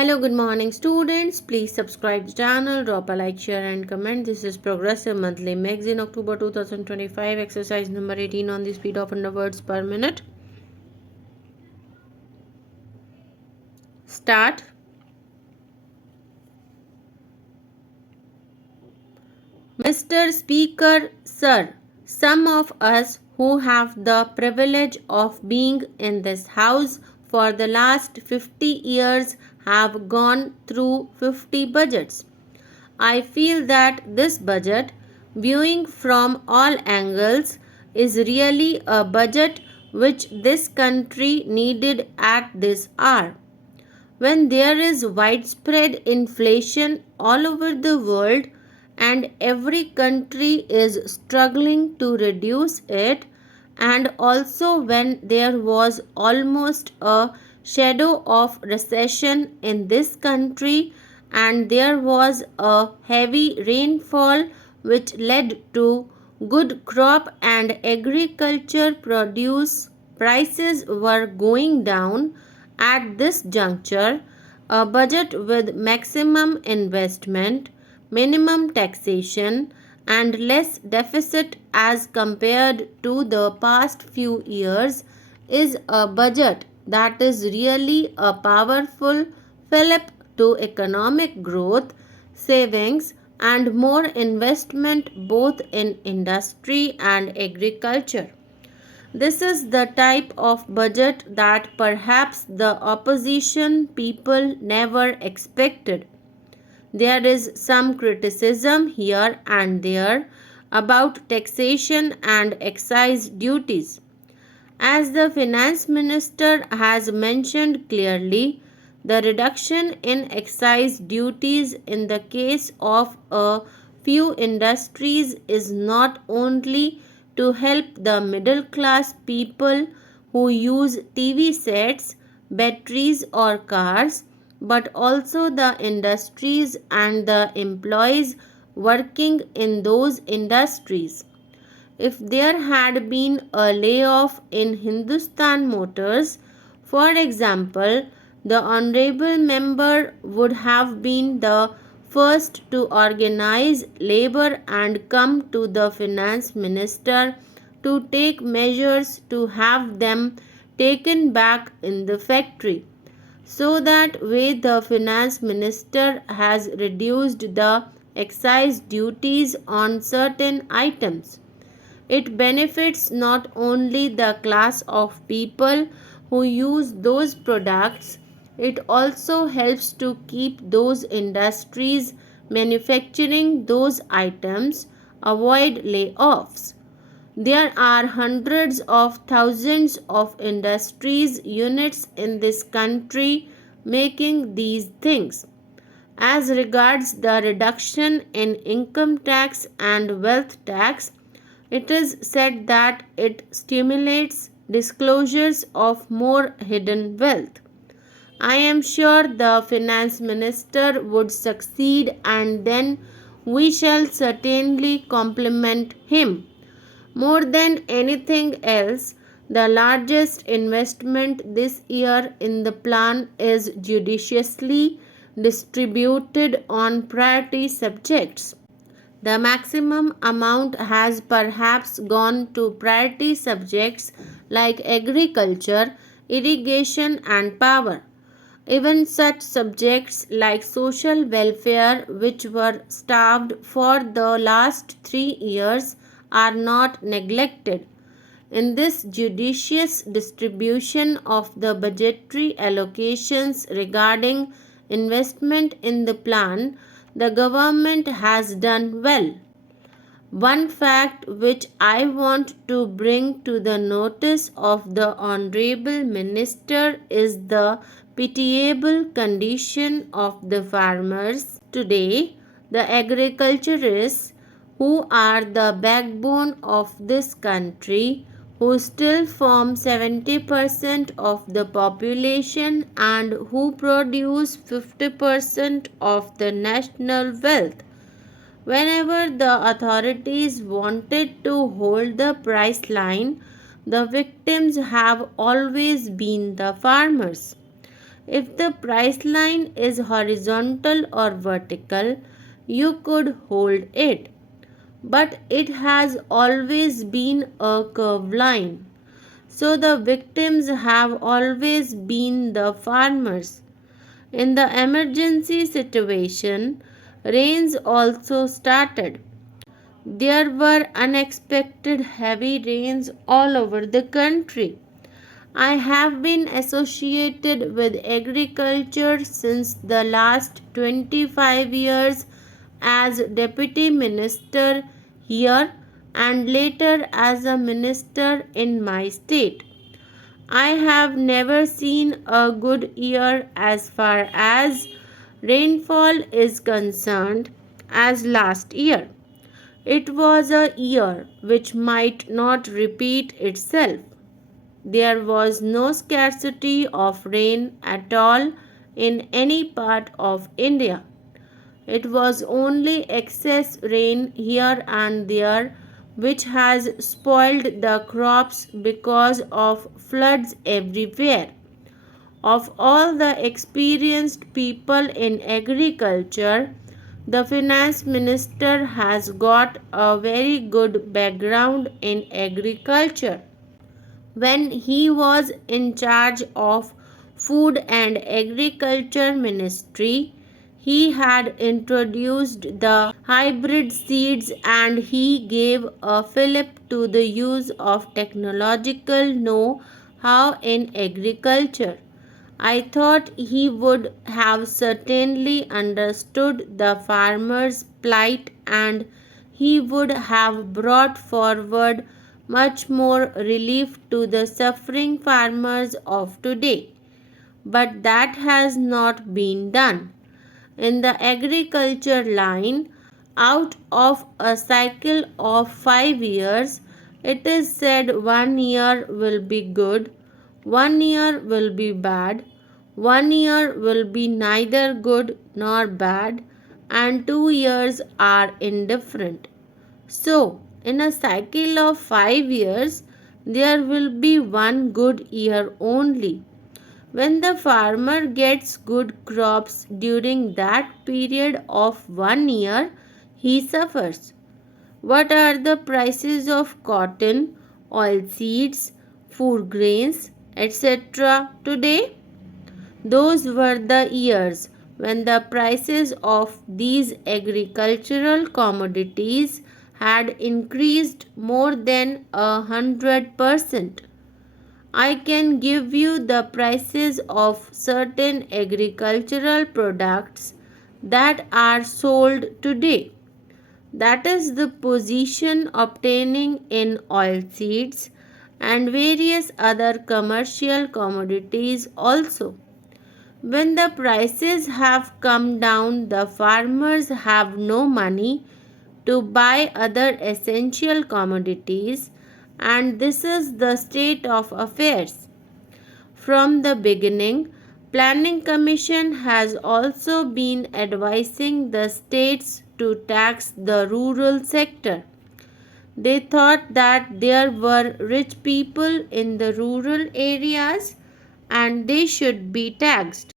Hello, good morning students. Please subscribe the channel, drop a like, share and comment. This is Progressive Monthly Magazine, October 2025, exercise number 18 on the speed of 100 words per minute. Start. Mr. Speaker, sir, some of us who have the privilege of being in this house for the last 50 years have gone through 50 budgets. I feel that this budget, viewing from all angles, is really a budget which this country needed at this hour. When there is widespread inflation all over the world and every country is struggling to reduce it, and also when there was almost a shadow of recession in this country and there was a heavy rainfall which led to good crop and agriculture produce prices were going down. At this juncture, a budget with maximum investment, minimum taxation, and less deficit as compared to the past few years is a budget that is really a powerful fillip to economic growth, savings, and more investment both in industry and agriculture. This is the type of budget that perhaps the opposition people never expected. There is some criticism here and there about taxation and excise duties. As the finance minister has mentioned clearly, the reduction in excise duties in the case of a few industries is not only to help the middle class people who use TV sets, batteries, or cars, but also the industries and the employees working in those industries. If there had been a layoff in Hindustan Motors, for example, the honorable member would have been the first to organize labor and come to the finance minister to take measures to have them taken back in the factory. So that way the finance minister has reduced the excise duties on certain items. It benefits not only the class of people who use those products, it also helps to keep those industries manufacturing those items, avoid layoffs. There are hundreds of thousands of industries units in this country making these things. As regards the reduction in income tax and wealth tax, it is said that it stimulates disclosures of more hidden wealth. I am sure the finance minister would succeed and then we shall certainly compliment him. More than anything else, the largest investment this year in the plan is judiciously distributed on priority subjects. The maximum amount has perhaps gone to priority subjects like agriculture, irrigation, and power. Even such subjects like social welfare, which were starved for the last 3 years, are not neglected. In this judicious distribution of the budgetary allocations regarding investment in the plan, the government has done well. One fact which I want to bring to the notice of the Honorable Minister is the pitiable condition of the farmers today, the agriculturists who are the backbone of this country, who still form 70% of the population and who produce 50% of the national wealth. Whenever the authorities wanted to hold the price line, the victims have always been the farmers. If the price line is horizontal or vertical, you could hold it, but it has always been a curved line. So the victims have always been the farmers. In the emergency situation, rains also started. There were unexpected heavy rains all over the country. I have been associated with agriculture since the last 25 years as deputy minister here and later as a minister in my state. I have never seen a good year as far as rainfall is concerned as last year. It was a year which might not repeat itself. There was no scarcity of rain at all in any part of India. It was only excess rain here and there which has spoiled the crops because of floods everywhere. Of all the experienced people in agriculture, the finance minister has got a very good background in agriculture. When he was in charge of Food and Agriculture Ministry, he had introduced the hybrid seeds and he gave a fillip to the use of technological know-how in agriculture. I thought he would have certainly understood the farmer's plight and he would have brought forward much more relief to the suffering farmers of today. But that has not been done. In the agriculture line, out of a cycle of 5 years, it is said 1 year will be good, 1 year will be bad, 1 year will be neither good nor bad, and 2 years are indifferent. So, in a cycle of 5 years, there will be one good year only. When the farmer gets good crops during that period of 1 year, he suffers. What are the prices of cotton, oilseeds, food grains, etc. today? Those were the years when the prices of these agricultural commodities had increased more than 100%. I can give you the prices of certain agricultural products that are sold today. That is the position obtaining in oilseeds and various other commercial commodities also. When the prices have come down, the farmers have no money to buy other essential commodities, and this is the state of affairs. From the beginning, Planning Commission has also been advising the states to tax the rural sector. They thought that there were rich people in the rural areas and they should be taxed.